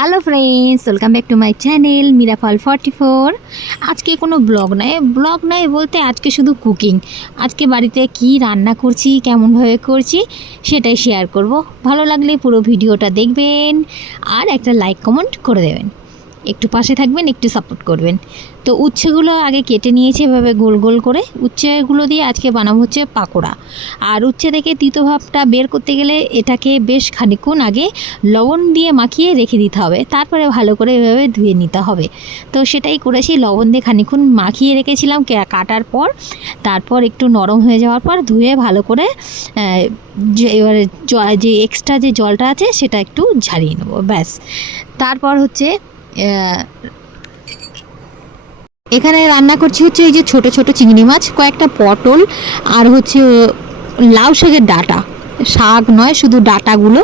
Hello friends, welcome back to my channel Mirafal 44। আজকে কোনো blog নয় বলতে আজকে শুধু কুকিং। আজকে বাড়িতে কি রান্না করছি, কেমনভাবে করছি সেটাই শেয়ার করব। ভালো লাগলে পুরো ভিডিওটা দেখবেন আর একটা লাইক কমেন্ট করে দেবেন। একটু পাশে থাকবেন, একটু সাপোর্ট করবেন। তো উচ্ছেগুলো আগে কেটে নিয়েছি এভাবে গোল গোল করে। উচ্ছেগুলো দিয়ে আজকে বানাবো হচ্ছে পাকোড়া। আর উচ্ছে থেকে তিতো ভাবটা বের করতে গেলে এটাকে বেশ খানিকক্ষণ আগে লবণ দিয়ে মাখিয়ে রেখে দিতে হবে, তারপরে ভালো করে এভাবে ধুয়ে নিতে হবে। তো সেটাই করেছি, লবণ দিয়ে খানিকক্ষণ মাখিয়ে রেখেছিলাম কাটার পর। তারপর একটু নরম হয়ে যাওয়ার পর ধুয়ে ভালো করে এবারে যে এক্সট্রা যে জলটা আছে সেটা একটু ঝারিয়ে নেবো, ব্যাস। তারপর হচ্ছে এখানে রান্না করছি হচ্ছে এই যে ছোট ছোট চিংড়ি মাছ, কয়েকটা পটল, আর হচ্ছে লাউ শাকের ডাঁটা। শাক নয়, শুধু ডাঁটাগুলো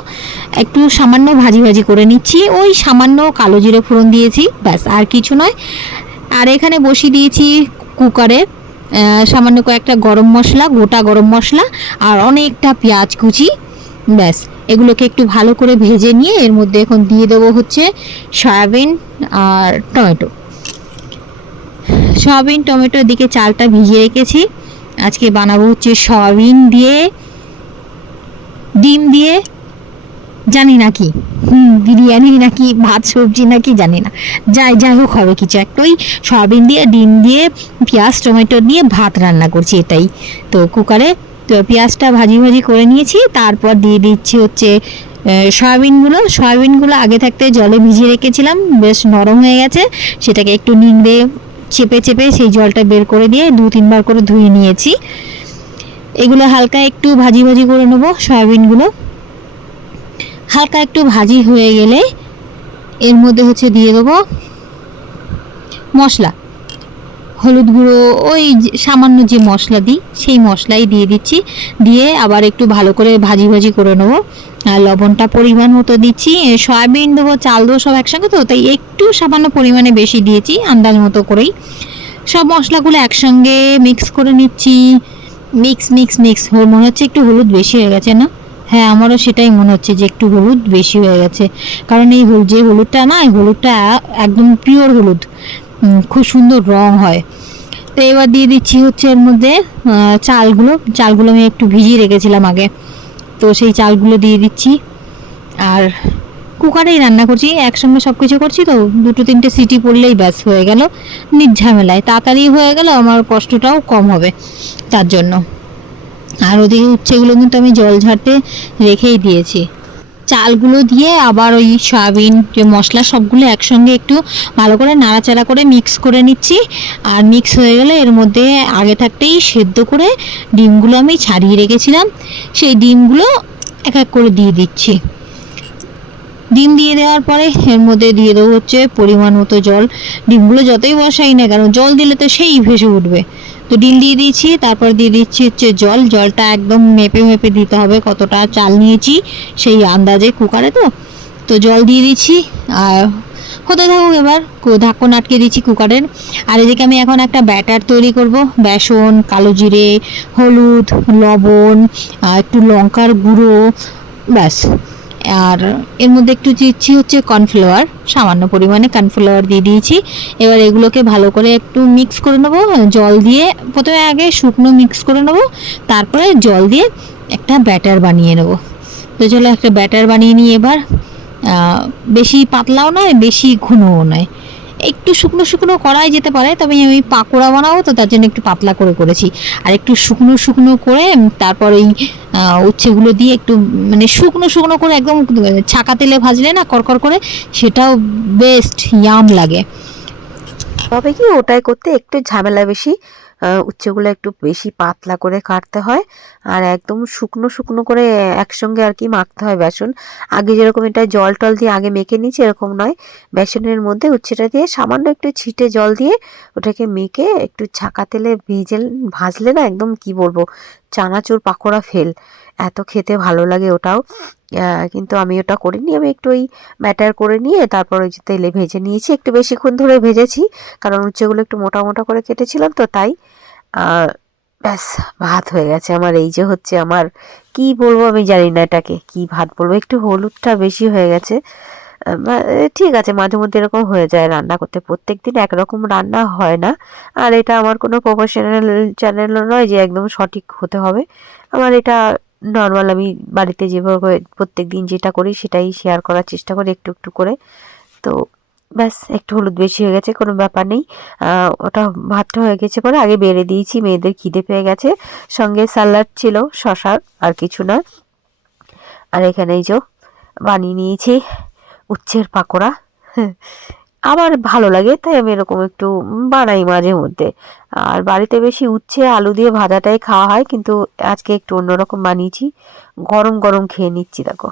একটু সামান্য ভাজি ভাজি করে নিচ্ছি। ওই সামান্য কালো জিরে ফোড়ন দিয়েছি, ব্যাস, আর কিছু নয়। আর এখানে বসিয়ে দিয়েছি কুকারে সামান্য কয়েকটা গরম মশলা, গোটা গরম মশলা, আর অনেকটা পেঁয়াজ কুচি, ব্যাস। এগুলোকে একটু ভালো করে ভেজে নিয়ে এর মধ্যে এখন দিয়ে দেবো হচ্ছে সয়াবিন আর টমেটো। সয়াবিন টমেটোর দিকে চালটা ভিজিয়ে রেখেছি। আজকে বানাবো হচ্ছে সয়াবিন দিয়ে ডিম দিয়ে, জানি না কি বিরিয়ানি নাকি ভাত সবজি নাকি জানি না, যাই হোক হবে কিছু একটা। ওই সয়াবিন দিয়ে ডিম দিয়ে পেঁয়াজ টমেটো দিয়ে ভাত রান্না করছি এটাই। তো কুকারে তো পেঁয়াজটা ভাজি ভাজি করে নিয়েছি, তারপর দিয়ে দিচ্ছি হচ্ছে সয়াবিনগুলো আগে থাকতে জলে ভিজিয়ে রেখেছিলাম, বেশ নরম হয়ে গেছে। সেটাকে একটু নিংড়ে চেপে চেপে সেই জলটা বের করে দিয়ে 2-3 বার করে ধুয়ে নিয়েছি। এগুলো হালকা একটু ভাজি ভাজি করে নেবো। সয়াবিনগুলো হালকা একটু ভাজি হয়ে গেলে এর মধ্যে হচ্ছে দিয়ে দেবো মশলা, হলুদ গুঁড়ো, ওই সামান্য যে মশলা দিই সেই মশলাই দিয়ে দিচ্ছি। দিয়ে আবার একটু ভালো করে ভাজি ভাজি করে নেবো। আর লবণটা পরিমাণ মতো দিচ্ছি। সয়াবিন দেবো, চাল দেবো সব একসঙ্গে, তো তাই একটু সামান্য পরিমাণে বেশি দিয়েছি, আন্দাজ মতো করেই। সব মশলাগুলো একসঙ্গে মিক্স করে নিচ্ছি। মিক্স মিক্স মিক্স মনে হচ্ছে একটু হলুদ বেশি হয়ে গেছে না? হ্যাঁ, আমারও সেটাই মনে হচ্ছে যে একটু হলুদ বেশি হয়ে গেছে। কারণ এই যে হলুদটা না, এই হলুদটা একদম পিওর হলুদ, খুব সুন্দর রং হয়। তো এবার দিয়ে দিচ্ছি হচ্ছে এর মধ্যে চালগুলো আমি একটু ভিজিয়ে রেখেছিলাম আগে, তো সেই চালগুলো দিয়ে দিচ্ছি। আর কুকারেই রান্না করছি, একসঙ্গে সব কিছু করছি, তো 2-3টে সিটি পড়লেই ব্যাস হয়ে গেল, নির্ঝামেলায় তাড়াতাড়ি হয়ে গেল, আমার কষ্টটাও কম হবে তার জন্য। আর ওদিকে উচ্ছেগুলো কিন্তু আমি জল ঝাড়তে রেখেই দিয়েছি। চালগুলো দিয়ে আবার ওই সয়াবিন যে মশলা সবগুলো একসঙ্গে একটু ভালো করে নাড়াচাড়া করে মিক্স করে নিচ্ছি। আর মিক্স হয়ে গেলে এর মধ্যে আগে থাকতেই সেদ্ধ করে ডিমগুলো আমি ছাড়িয়ে রেখেছিলাম, সেই ডিমগুলো এক এক করে দিয়ে দিচ্ছি। ডিম দিয়ে দেওয়ার পরে এর মধ্যে দিয়ে দেবো হচ্ছে পরিমাণ মতো জল। ডিমগুলো যতই বসাই না কেন, জল দিলে তো সেই ভেসে উঠবে। তো ডিম দিয়ে দিয়েছি, তারপর দিয়ে দিচ্ছি হচ্ছে জলটা একদম মেপে মেপে দিতে হবে, কতটা চাল নিয়েছি সেই আন্দাজে কুকারে। তো জল দিয়ে দিচ্ছি আর হতে থাকুক। এবার ঢাকন আটকে দিচ্ছি কুকারের। আর এদিকে আমি এখন একটা ব্যাটার তৈরি করব। বেসন, কালো জিরে, হলুদ, লবণ, একটু লঙ্কার গুঁড়ো, ব্যাস। আর এর মধ্যে একটু দিচ্ছি হচ্ছে কর্নফ্লাওয়ার, সামান্য পরিমাণে কর্নফ্লাওয়ার দিয়ে দিয়েছি। এবার এগুলোকে ভালো করে একটু মিক্স করে নেবো জল দিয়ে। প্রথমে আগে শুকনো মিক্স করে নেবো, তারপরে জল দিয়ে একটা ব্যাটার বানিয়ে নেবো। তো চলো একটা ব্যাটার বানিয়ে নিই এবার। বেশি পাতলাও নয়, বেশি ঘনও নয়, একটু শুকনো শুকনো করাই যেতে পারে, তবে আমি পাকোড়া বানাবো তো তার জন্য একটু পাতলা করে করেছি। আর একটু শুকনো শুকনো করে তারপর এই উচ্ছেগুলো দিয়ে একটু মানে শুকনো শুকনো করে একদম ছাকা তেলে ভাজলে না কড়কড় করে, সেটাও বেস্ট ইয়াম লাগে। তবে কি ওটাই করতে একটু ঝামেলা বেশি। উচ্ছেগুলো একটু বেশি পাতলা করে কাটতে হয়, আর একদম শুকনো শুকনো করে একসঙ্গে আর কি মাখতে হয় বেসন। আগে যেরকম এটা জল টল দিয়ে আগে মেখে নিচ্ছি এরকম নয়, বেসনের মধ্যে উচ্ছেটা দিয়ে সামান্য একটু ছিটে জল দিয়ে ওটাকে মেখে একটু ছাকা তেলে ভাজলে না একদম কি বলবো, চানাচুর পাকোড়া ফেল, এত খেতে ভালো লাগে ওটাও। কিন্তু আমি ওটা করিনি, আমি একটু ওই ব্যাটার করে নিয়ে তারপর ওই যে তেলে ভেজে নিয়েছি, একটু বেশিক্ষণ ধরে ভেজেছি কারণ উচ্ছেগুলো একটু মোটা মোটা করে কেটেছিলাম তো তাই। ব্যাস, ভাত হয়ে গেছে আমার। এই যে হচ্ছে আমার, কি বলবো আমি জানি না এটাকে কি ভাত বলবো, একটু হলুদটা বেশি হয়ে গেছে। ঠিক আছে, মাঝে মধ্যে এরকম হয়ে যায় রান্না করতে, প্রত্যেকদিন একরকম রান্না হয় না। আর এটা আমার কোনো প্রফেশনাল চ্যানেলও নয় যে একদম সঠিক হতে হবে। আমার এটা নর্মাল, আমি বাড়িতে যেভাবে প্রত্যেকদিন যেটা করি সেটাই শেয়ার করার চেষ্টা করি একটু একটু করে। তো ব্যাস, একটু হলুদ বেশি হয়ে গেছে, কোনো ব্যাপার নেই। ওটা ভাতটা হয়ে গেছে পরে আগে বেড়ে দিয়েছি, মেয়েদের খিদে পেয়ে গেছে। সঙ্গে স্যালাড ছিল, শশার, আর কিছু না। আর এখানে এই যে বানিয়ে নিয়েছি উচ্ছের পাকোড়া। আমার ভালো লাগে তাই আমি এরকম একটু বানাই মাঝে মধ্যে। আর বাড়িতে বেশি উচ্ছে আলু দিয়ে ভাজাটাই খাওয়া হয়, কিন্তু আজকে একটু অন্যরকম বানিয়েছি। গরম গরম খেয়ে নিচ্ছি, দেখো।